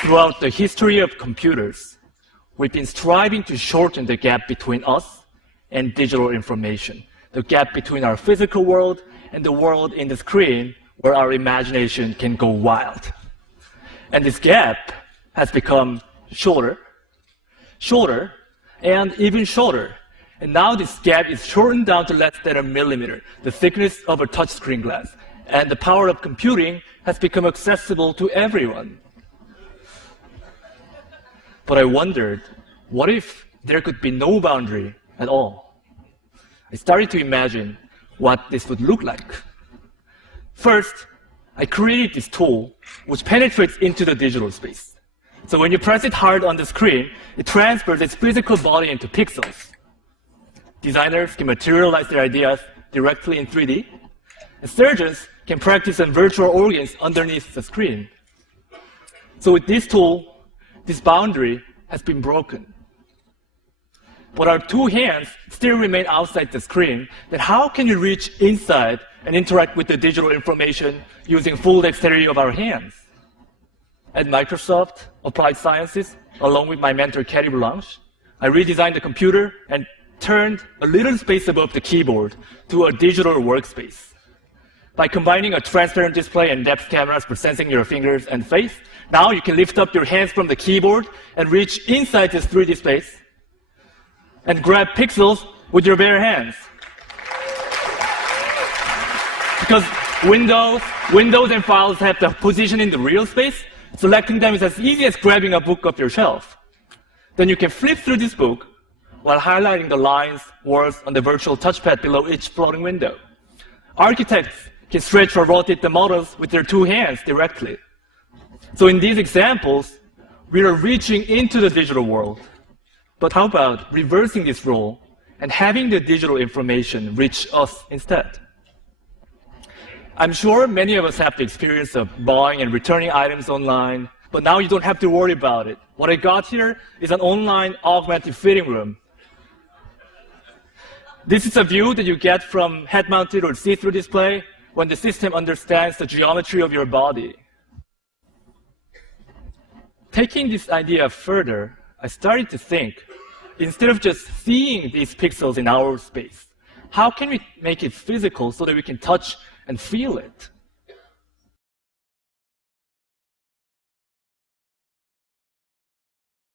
Throughout the history of computers, we've been striving to shorten the gap between us and digital information, the gap between our physical world and the world in the screen where our imagination can go wild. And this gap has become shorter, and even shorter. And now this gap is shortened down to less than a millimeter, the thickness of a touchscreen glass. And the power of computing has become accessible to everyone. But I wondered, what if there could be no boundary at all? I started to imagine what this would look like. First, I created this tool which penetrates into the digital space. So when you press it hard on the screen, it transfers its physical body into pixels. Designers can materialize their ideas directly in 3D, and surgeons can practice on virtual organs underneath the screen. So with this tool, this boundary has been broken. But our two hands still remain outside the screen. Then how can we reach inside and interact with the digital information using full dexterity of our hands? At Microsoft Applied Sciences, along with my mentor, Kerry Blanche, I redesigned the computer and turned a little space above the keyboard to a digital workspace. By combining a transparent display and depth cameras for sensing your fingers and face, now you can lift up your hands from the keyboard and reach inside this 3D space and grab pixels with your bare hands. Because Windows and files have the position in the real space, selecting them is as easy as grabbing a book off your shelf. Then you can flip through this book while highlighting the lines, words on the virtual touchpad below each floating window. Architects can stretch or rotate the models with their two hands directly. So in these examples, we are reaching into the digital world. But how about reversing this role and having the digital information reach us instead? I'm sure many of us have the experience of buying and returning items online, but now you don't have to worry about it. What I got here is an online augmented fitting room. This is a view that you get from head-mounted or see-through display when the system understands the geometry of your body. Taking this idea further, I started to think, instead of just seeing these pixels in our space, how can we make it physical so that we can touch and feel it?